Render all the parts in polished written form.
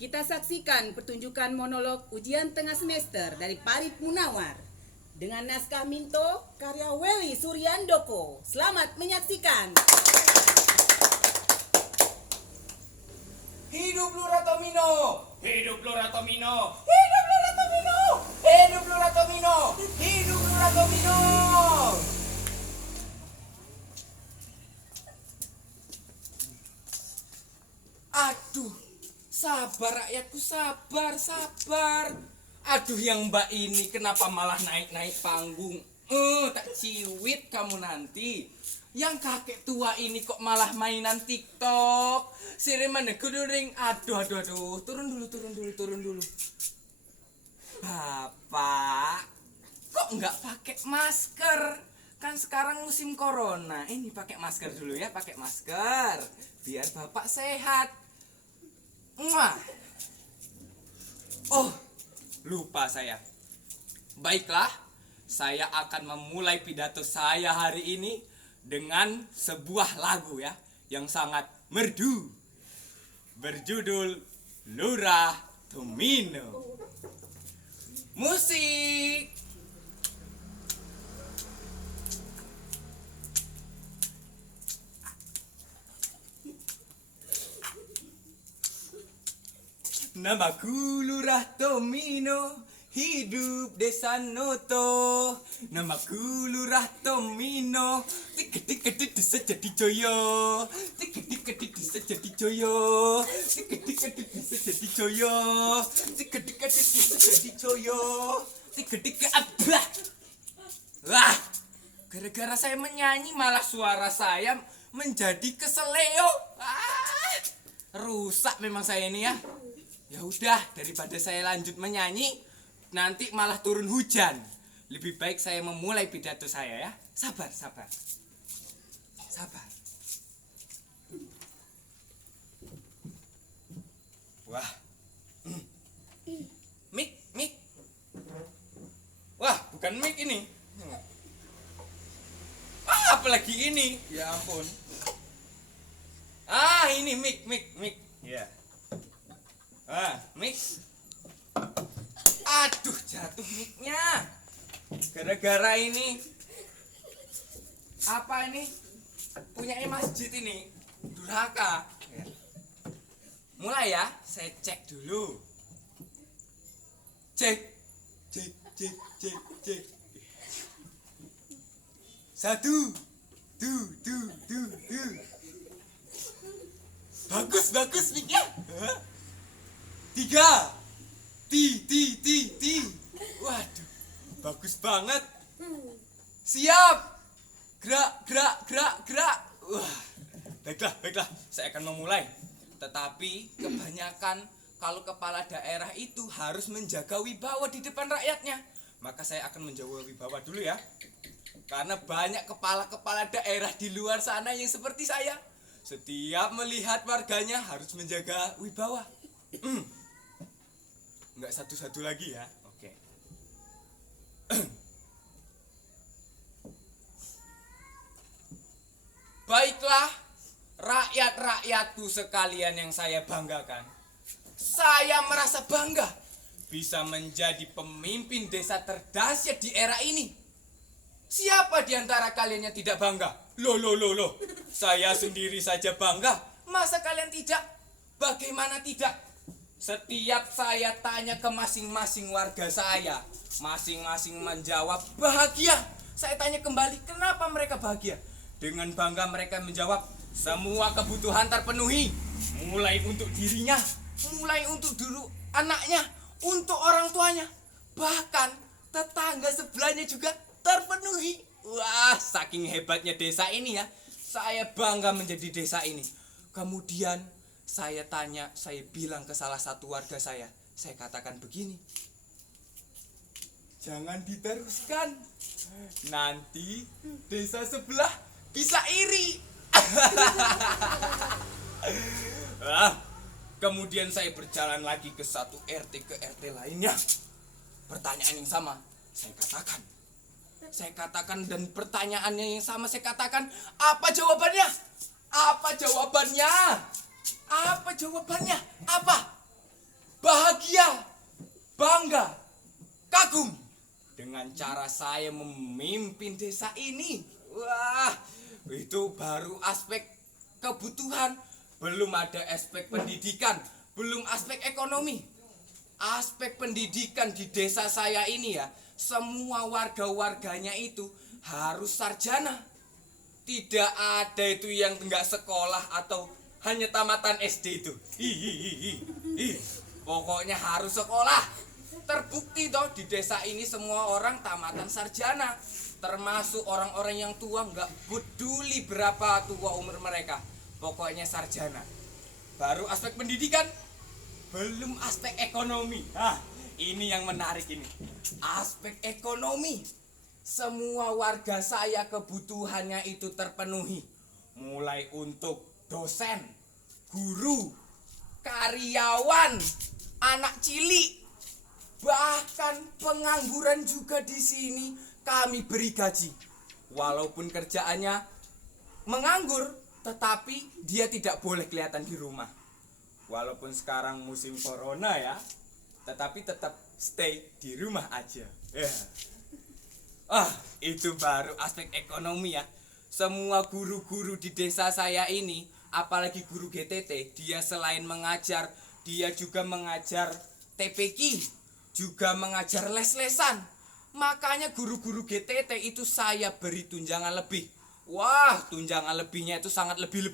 Kita saksikan pertunjukan monolog ujian tengah semester dari Farid Munawar dengan naskah Minto karya Welly Suryandoko. Selamat menyaksikan. Hidup Lurah Tomino! Hidup Lurah Tomino! Hidup Lurah Tomino! Hidup Lurah Tomino! Hidup Lurah Tomino! Aduh, sabar rakyatku, sabar. Aduh, yang mbak ini kenapa malah naik-naik panggung? Tak ciwit kamu nanti. Yang kakek tua ini kok malah mainan TikTok. Siriman kuduring. Aduh. Turun dulu. Bapak, kok nggak pakai masker? Kan sekarang musim corona. Ini pakai masker dulu ya, pakai masker. Biar bapak sehat. Mwah. Oh, lupa saya. Baiklah, saya akan memulai pidato saya hari ini dengan sebuah lagu ya yang sangat merdu berjudul Lurah Tomino. Musik. Namaku Lurah Tomino, hidup desa Noto. Namaku Lurah Tomino, tik desa jadi joyo. Tik desa jadi joyo. Tik desa jadi joyo. Tik desa jadi joyo. Tik abah. Wah, gara-gara saya menyanyi malah suara saya menjadi keseleo. Rusak memang saya ini ya. Ya udah, daripada saya lanjut menyanyi, nanti malah turun hujan. Lebih baik saya memulai pidato saya ya. Sabar. Wah. Mik. Wah, bukan mik ini. Apalagi ini? Ya ampun. Ini mik. Ya. Mik. Aduh, jatuh miknya. Gara-gara ini. Apa ini? Punyanya masjid ini. Durhaka. Ya. Mulai ya, saya cek dulu. Cek. Satu. Tuh. Bagus miknya. 3. Ti. Waduh, bagus banget. Siap. Gerak. Wah, baiklah. Saya akan memulai. Tetapi kebanyakan kalau kepala daerah itu harus menjaga wibawa di depan rakyatnya. Maka saya akan menjaga wibawa dulu ya. Karena banyak kepala-kepala daerah di luar sana yang seperti saya. Setiap melihat warganya harus menjaga wibawa. Enggak satu-satu lagi ya. Oke. Baiklah, rakyat-rakyatku sekalian yang saya banggakan. Saya merasa bangga bisa menjadi pemimpin desa terdahsyat di era ini. Siapa di antara kalian yang tidak bangga? Loh. Saya sendiri saja bangga. Masa kalian tidak? Bagaimana tidak? Setiap saya tanya ke masing-masing warga saya, masing-masing menjawab bahagia. Saya tanya kembali, kenapa mereka bahagia? Dengan bangga mereka menjawab, semua kebutuhan terpenuhi. Mulai untuk dirinya, mulai untuk dulu anaknya, untuk orang tuanya. Bahkan tetangga sebelahnya juga terpenuhi. Wah, saking hebatnya desa ini ya. Saya bangga menjadi desa ini. Kemudian saya bilang ke salah satu warga saya katakan begini. Jangan diteruskan. Nanti desa sebelah bisa iri. Kemudian saya berjalan lagi ke satu RT ke RT lainnya. Pertanyaan yang sama saya katakan dan pertanyaannya yang sama saya katakan. Apa jawabannya? Apa jawabannya? Apa? bangga, kagum dengan cara saya memimpin desa ini. Wah, itu baru aspek kebutuhan, belum ada aspek pendidikan, belum aspek ekonomi. Aspek pendidikan di desa saya ini ya, semua warga-warganya itu harus sarjana. Tidak ada itu yang enggak sekolah atau hanya tamatan SD itu. Pokoknya harus sekolah. Terbukti toh di desa ini semua orang tamatan sarjana. Termasuk orang-orang yang tua, enggak peduli berapa tua umur mereka. Pokoknya sarjana. Baru aspek pendidikan, belum aspek ekonomi. Ini yang menarik ini. Aspek ekonomi. Semua warga saya kebutuhannya itu terpenuhi. Mulai untuk dosen, guru, karyawan, anak cilik, bahkan pengangguran juga di sini kami beri gaji. Walaupun kerjaannya menganggur, tetapi dia tidak boleh kelihatan di rumah. Walaupun sekarang musim corona ya, tetapi tetap stay di rumah aja. Itu baru aspek ekonomi ya. Semua guru-guru di desa saya ini, apalagi guru GTT, dia selain mengajar, dia juga mengajar TPQ, juga mengajar les-lesan. Makanya guru-guru GTT itu saya beri tunjangan lebih. Wah, tunjangan lebihnya itu sangat lebih.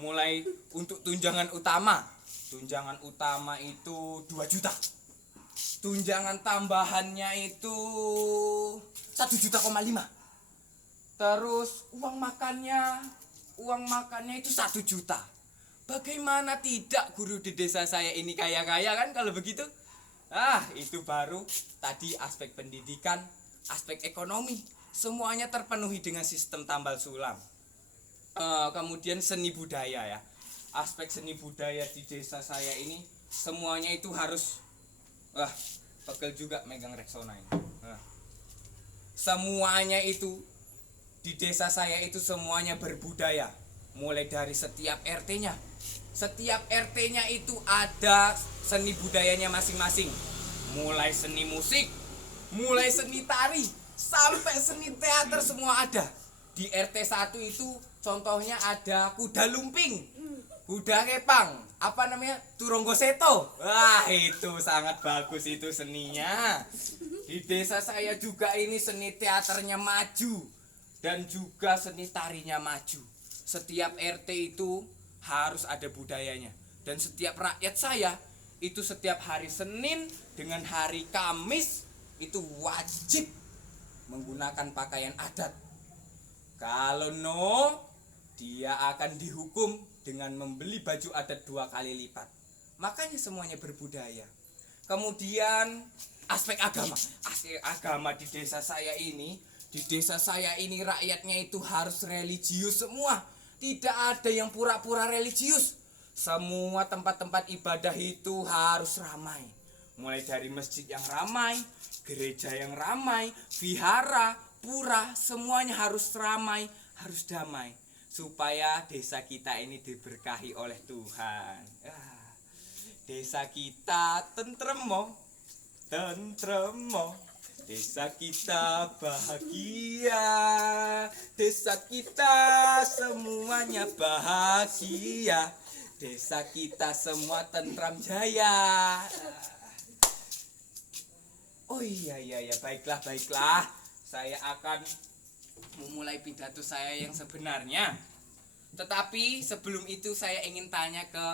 Mulai untuk tunjangan utama. Tunjangan utama itu 2 juta. Tunjangan tambahannya itu 1,5 juta. Terus uang makannya itu 1 juta. Bagaimana tidak guru di desa saya ini kaya-kaya kan kalau begitu? Itu baru tadi aspek pendidikan, aspek ekonomi. Semuanya terpenuhi dengan sistem tambal sulam. Kemudian seni budaya ya. Aspek seni budaya di desa saya ini semuanya itu harus pegel juga megang Rexona ini. Semuanya itu di desa saya itu semuanya berbudaya. Mulai dari setiap RT-nya. Setiap RT-nya itu ada seni budayanya masing-masing. Mulai seni musik, mulai seni tari, sampai seni teater semua ada. Di RT 1 itu contohnya ada kuda lumping, kuda kepang, Turonggo Seto. Itu sangat bagus itu seninya. Di desa saya juga ini seni teaternya maju dan juga seni tarinya maju. Setiap RT itu harus ada budayanya. Dan setiap rakyat saya itu setiap hari Senin dengan hari Kamis itu wajib menggunakan pakaian adat. Kalau dia akan dihukum dengan membeli baju adat 2 kali lipat. Makanya semuanya berbudaya. Kemudian aspek agama. Aspek agama di desa saya ini rakyatnya itu harus religius semua. Tidak ada yang pura-pura religius. Semua tempat-tempat ibadah itu harus ramai. Mulai dari masjid yang ramai, gereja yang ramai, vihara, pura, semuanya harus ramai, harus damai. Supaya desa kita ini diberkahi oleh Tuhan. Desa kita tentremo. Desa kita bahagia. Desa kita semuanya bahagia. Desa kita semua tentram jaya. Iya, baiklah. Saya akan memulai pidato saya yang sebenarnya. Tetapi sebelum itu saya ingin tanya ke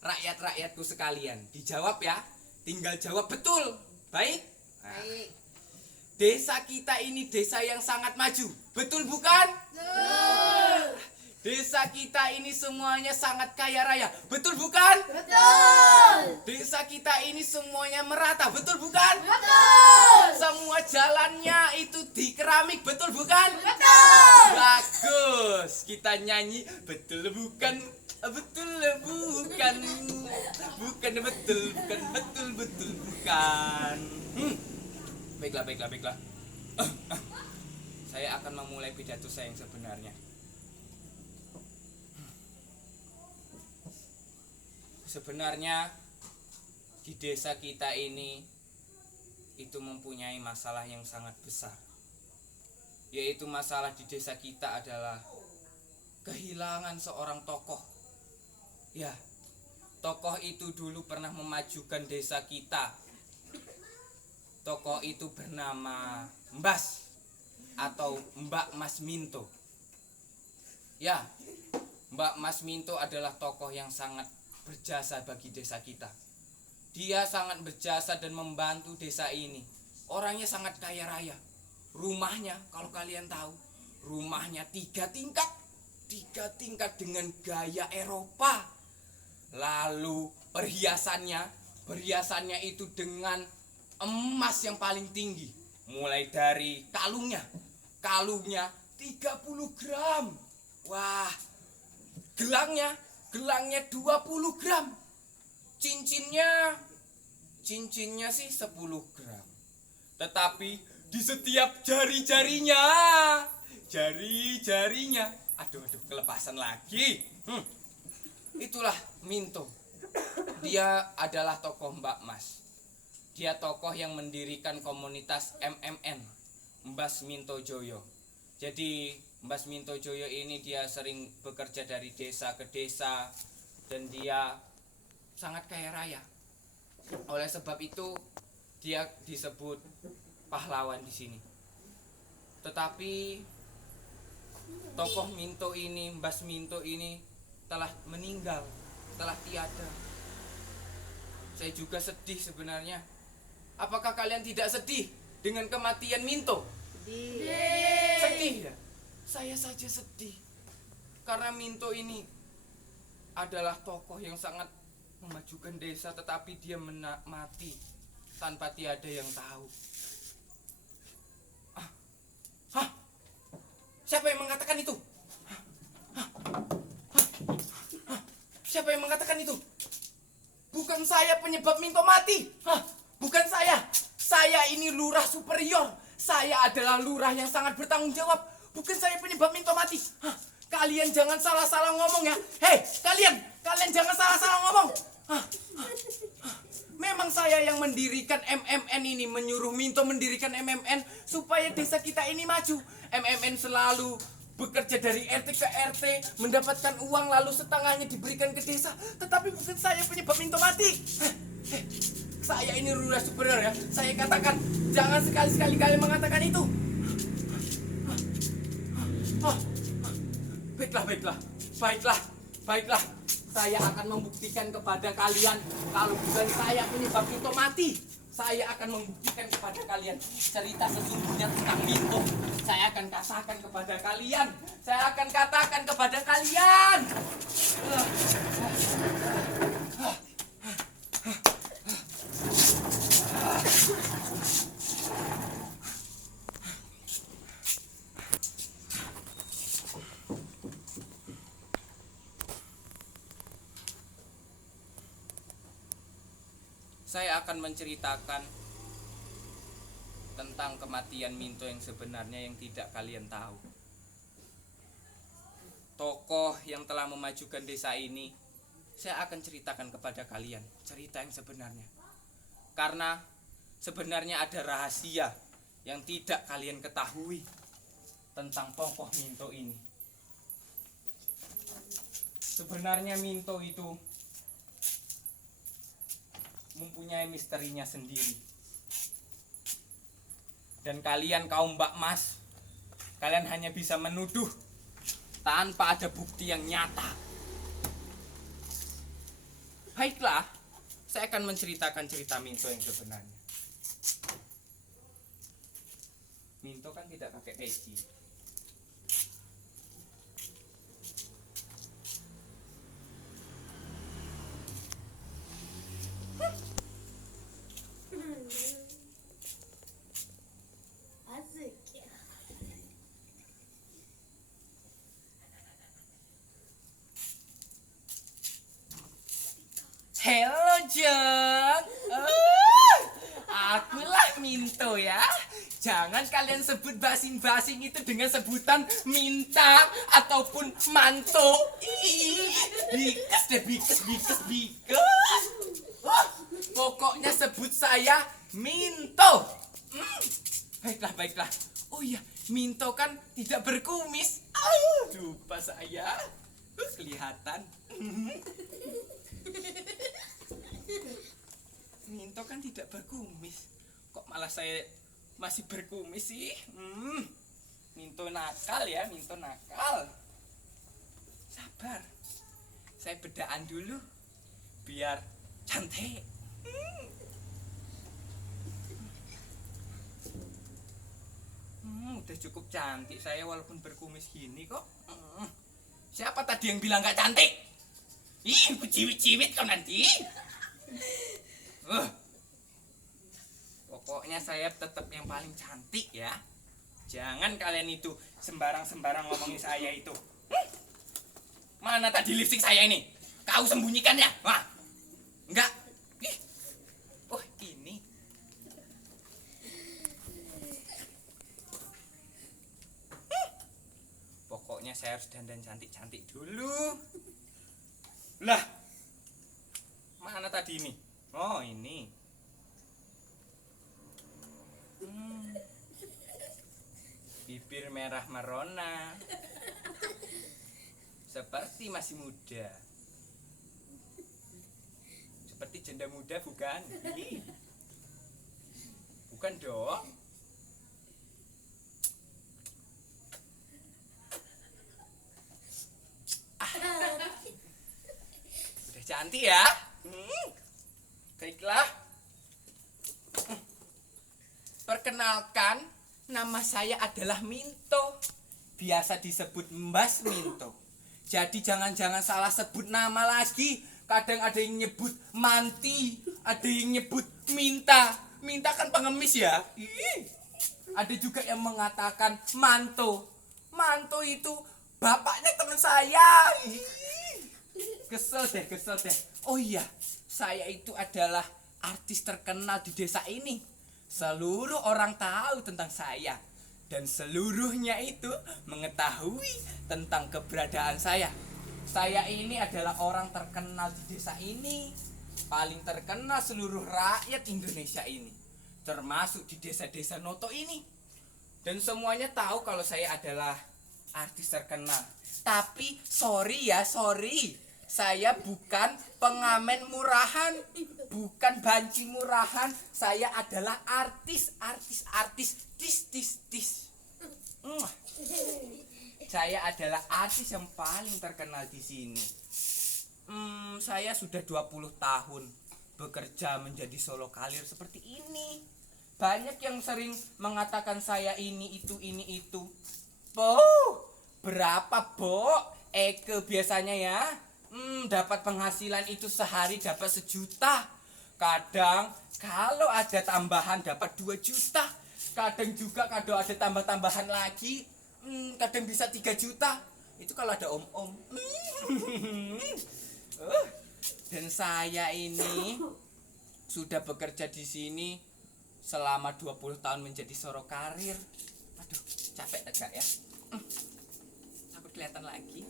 rakyat-rakyatku sekalian. Dijawab ya. Tinggal jawab betul. Baik? Baik. Desa kita ini desa yang sangat maju. Betul bukan? Betul. Desa kita ini semuanya sangat kaya raya. Betul bukan? Betul. Desa kita ini semuanya merata. Betul bukan? Betul. Semua jalannya itu di keramik. Betul bukan? Betul. Bagus. Kita nyanyi betul bukan? Betul bukan? Bukan betul bukan. Baiklah. Saya akan memulai pidato saya yang sebenarnya. Sebenarnya di desa kita ini itu mempunyai masalah yang sangat besar. Yaitu masalah di desa kita adalah kehilangan seorang tokoh. Ya, tokoh itu dulu pernah memajukan desa kita. Tokoh itu bernama Mbas atau Mbak Mas Minto. Ya, Mbak Mas Minto adalah tokoh yang sangat berjasa bagi desa kita. Dia sangat berjasa dan membantu desa ini. Orangnya sangat kaya raya. Rumahnya, kalau kalian tahu, rumahnya 3 tingkat. 3 tingkat dengan gaya Eropa. Lalu perhiasannya itu dengan emas yang paling tinggi. Mulai dari kalungnya 30 gram. Wah, gelangnya 20 gram. Cincinnya sih 10 gram. Tetapi di setiap jari-jarinya, aduh, kelepasan lagi. Itulah Minto. Dia adalah tokoh Mbak Mas. Dia tokoh yang mendirikan komunitas MMN, Mbas Minto Joyo. Jadi Mbas Minto Joyo ini dia sering bekerja dari desa ke desa dan dia sangat kaya raya. Oleh sebab itu dia disebut pahlawan di sini. Tetapi tokoh Minto ini, Mbas Minto ini telah meninggal, telah tiada. Saya juga sedih sebenarnya. Apakah kalian tidak sedih dengan kematian Minto? Sedih ya? Saya saja sedih. Karena Minto ini adalah tokoh yang sangat memajukan desa, tetapi dia mati tanpa tiada yang tahu. Siapa yang mengatakan itu? Siapa yang mengatakan itu? Bukan saya penyebab Minto mati. Bukan saya. Saya ini lurah superior. Saya adalah lurah yang sangat bertanggung jawab. Bukan saya penyebab Minto mati. Kalian jangan salah-salah ngomong ya. Hei, kalian jangan salah-salah ngomong. Memang saya yang mendirikan MMN ini, menyuruh Minto mendirikan MMN supaya desa kita ini maju. MMN selalu bekerja dari RT ke RT, mendapatkan uang lalu setengahnya diberikan ke desa. Tetapi bukan saya penyebab Minto mati. Saya ini lurah superior ya. Saya katakan, jangan sekali-sekali kalian mengatakan itu. Baiklah. Saya akan membuktikan kepada kalian kalau bukan saya penyebab Minto mati. Saya akan membuktikan kepada kalian cerita sesungguhnya tentang Minto. Saya akan katakan kepada kalian. Saya akan menceritakan tentang kematian Minto yang sebenarnya yang tidak kalian tahu. Tokoh yang telah memajukan desa ini, saya akan ceritakan kepada kalian cerita yang sebenarnya. Karena sebenarnya ada rahasia yang tidak kalian ketahui tentang tokoh Minto ini. Sebenarnya Minto itu mempunyai misterinya sendiri. Dan kalian kaum Mbak Mas, kalian hanya bisa menuduh tanpa ada bukti yang nyata. Baiklah, saya akan menceritakan cerita Minto yang sebenarnya. Minto kan tidak pakai peci. Hello Jeng, akulah Minto ya. Jangan kalian sebut basing-basing itu dengan sebutan minta ataupun manto. Bikes. Pokoknya sebut saya Minto. Baiklah. Oh iya, Minto kan tidak berkumis. Lupa saya. Kelihatan. Minto kan tidak berkumis. Kok malah saya masih berkumis sih? Minto nakal ya, Minto nakal. Sabar. Saya bedaan dulu biar cantik. Udah cukup cantik saya walaupun berkumis gini kok. Siapa tadi yang bilang gak cantik? Ih, ciwit-ciwit kau nanti. Pokoknya saya tetap yang paling cantik ya. Jangan kalian itu sembarang-sembarang ngomongin saya itu. Mana tadi lipstik saya ini? Kau sembunyikan ya? Wah, enggak. Oh, ini. Pokoknya saya harus dandan cantik-cantik dulu. Lah, mana tadi ini? Oh, ini. Bibir merah merona. Seperti masih muda. Seperti janda muda bukan? Bukan dong. Udah cantik ya. Baiklah. Perkenalkan, nama saya adalah Minto. Biasa disebut Mbas Minto. Jadi jangan salah sebut nama lagi. Kadang ada yang nyebut Manti, ada yang nyebut Minta. Minta kan pengemis ya. Ada juga yang mengatakan Manto. Manto itu bapaknya teman saya. Kesel deh. Oh iya, saya itu adalah artis terkenal di desa ini. Seluruh orang tahu tentang saya. Dan seluruhnya itu mengetahui tentang keberadaan saya. Saya ini adalah orang terkenal di desa ini. Paling terkenal seluruh rakyat Indonesia ini. Termasuk di desa-desa Noto ini. Dan semuanya tahu kalau saya adalah artis terkenal. Tapi sorry. Saya bukan pengamen murahan. Bukan banci murahan. Saya adalah artis. Tis. Saya adalah artis yang paling terkenal di sini. Saya sudah 20 tahun bekerja menjadi solo karir seperti ini. Banyak yang sering mengatakan saya ini itu. Berapa, Bo? Eke biasanya ya. Dapat penghasilan itu sehari dapat 1 juta. Kadang kalau ada tambahan dapat 2 juta. Kadang juga kalau ada tambah-tambahan lagi, kadang bisa 3 juta. Itu kalau ada om-om. Dan saya ini sudah bekerja di sini selama 20 tahun menjadi solo karir. Aduh, capek tegak ya. Takut kelihatan lagi.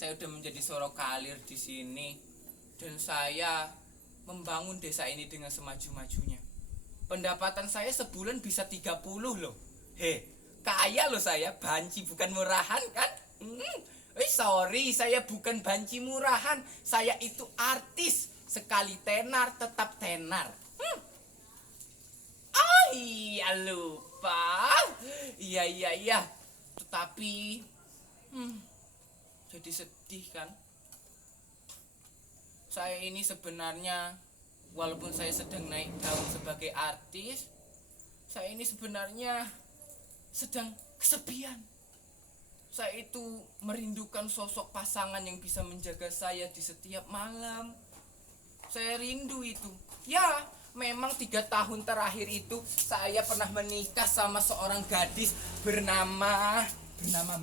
Saya udah menjadi solo karir di sini dan saya membangun desa ini dengan semaju-majunya. Pendapatan saya sebulan bisa 30 loh. Kaya loh saya, banci bukan murahan kan? Sorry, saya bukan banci murahan. Saya itu artis. Sekali tenar tetap tenar. Iya lupa. Iya. Tetapi jadi sedih kan. Saya ini sebenarnya walaupun saya sedang naik daun sebagai artis, saya ini sebenarnya sedang kesepian. Saya itu merindukan sosok pasangan yang bisa menjaga saya di setiap malam. Saya rindu itu. Ya, memang 3 tahun terakhir itu saya pernah menikah sama seorang gadis bernama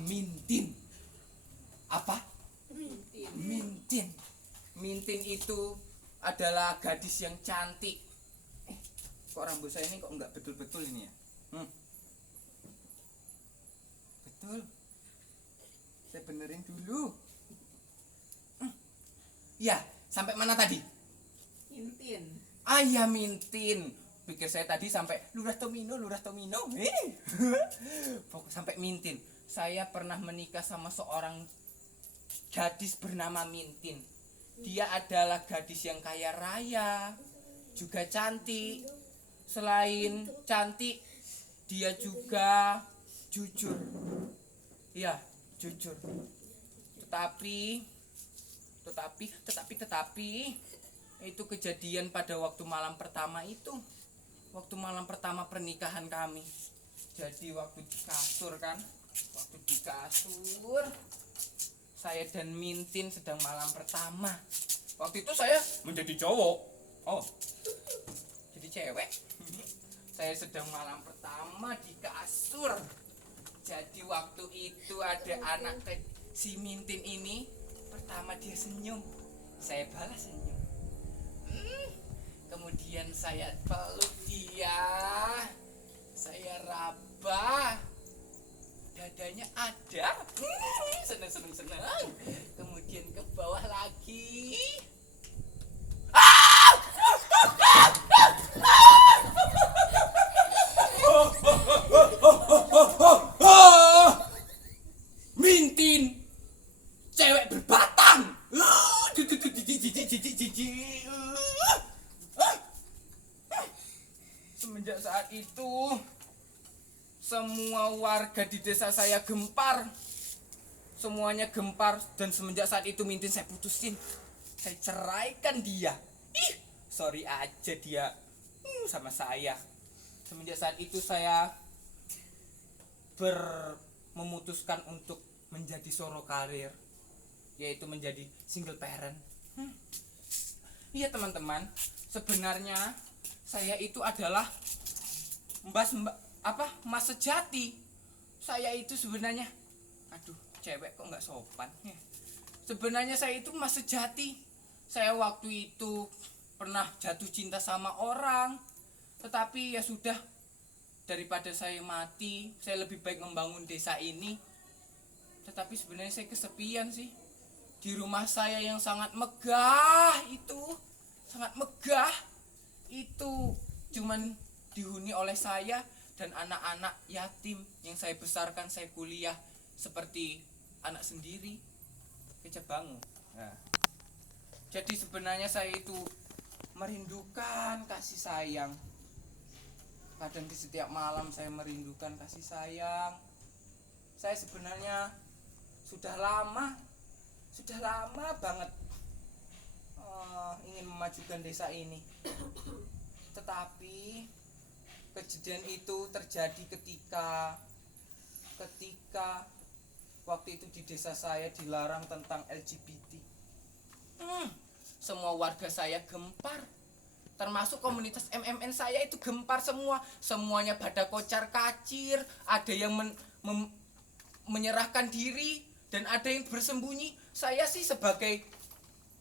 Mintin. Apa? Mintin itu adalah gadis yang cantik. Kok rambut saya ini kok enggak betul-betul ini ya? Betul. Saya benerin dulu. Ya, sampai mana tadi? Mintin. Ayah Mintin. Pikir saya tadi sampai Lurah Tomino. Pokoknya sampai Mintin. Saya pernah menikah sama seorang gadis bernama Mintin. Dia adalah gadis yang kaya raya, juga cantik. Selain cantik, dia juga jujur. Ya, jujur. Tetapi itu kejadian pada waktu malam pertama itu. Waktu malam pertama pernikahan kami. Jadi waktu di kasur, saya dan Mintin sedang malam pertama. Waktu itu saya menjadi cowok. Oh, jadi cewek. Saya sedang malam pertama di kasur. Jadi waktu itu ada anak si Mintin ini. Pertama dia senyum, saya balas senyum. Kemudian saya peluk dia, saya raba, dadanya ada, seneng. Kemudian ke bawah lagi. Mintin, cewek berbatang. Semenjak saat itu, semua warga di desa saya gempar. Semuanya gempar, dan semenjak saat itu Mintin saya putusin. Saya ceraikan dia. Sorry aja dia sama saya. Semenjak saat itu saya memutuskan untuk menjadi solo karir, yaitu menjadi single parent. Iya teman-teman, sebenarnya saya itu adalah mas sejati. Saya itu sebenarnya, cewek kok nggak sopan. Sebenarnya saya itu mas sejati. Saya waktu itu pernah jatuh cinta sama orang, tetapi ya sudah, daripada saya mati, saya lebih baik membangun desa ini. Tetapi sebenarnya saya kesepian sih. Di rumah saya yang sangat megah itu cuman dihuni oleh saya dan anak-anak yatim yang saya besarkan, saya kuliah seperti anak sendiri. Kecabangu. Nah, jadi sebenarnya saya itu merindukan kasih sayang. Kadang di setiap malam saya merindukan kasih sayang. Saya sebenarnya sudah lama banget ingin memajukan desa ini. Tetapi kejadian itu terjadi ketika waktu itu di desa saya dilarang tentang LGBT. Semua warga saya gempar, termasuk komunitas MMN saya itu gempar semua. Semuanya pada kocar kacir, ada yang menyerahkan diri dan ada yang bersembunyi. Saya sih sebagai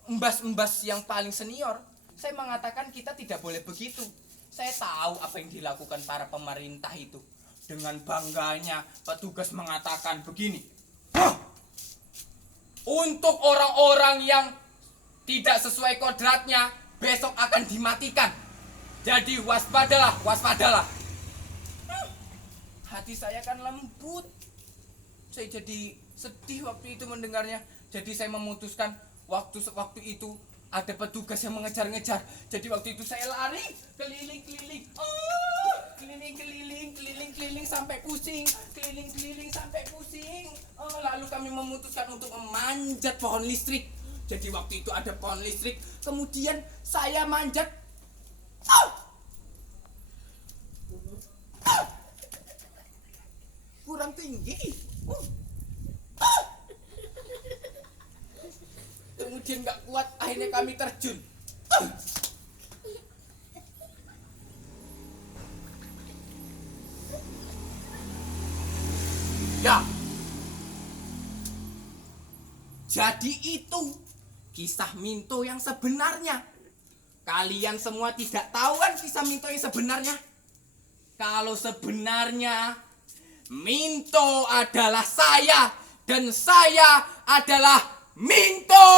embas-embas yang paling senior, saya mengatakan kita tidak boleh begitu. Saya tahu apa yang dilakukan para pemerintah itu. Dengan bangganya petugas mengatakan begini, untuk orang-orang yang tidak sesuai kodratnya besok akan dimatikan. Jadi waspadalah. Hati saya kan lembut. Saya jadi sedih waktu itu mendengarnya. Jadi saya memutuskan waktu itu ada petugas yang mengejar-ngejar. Jadi waktu itu saya lari keliling-keliling. Keliling-keliling sampai pusing. Lalu kami memutuskan untuk memanjat pohon listrik. Jadi waktu itu ada pohon listrik. Kemudian saya manjat. Kurang tinggi. Kemudian gak kuat, akhirnya kami terjun. Ya. Jadi itu kisah Minto yang sebenarnya. Kalian semua tidak tahu kan kisah Minto yang sebenarnya? Kalau sebenarnya Minto adalah saya dan saya adalah Minto.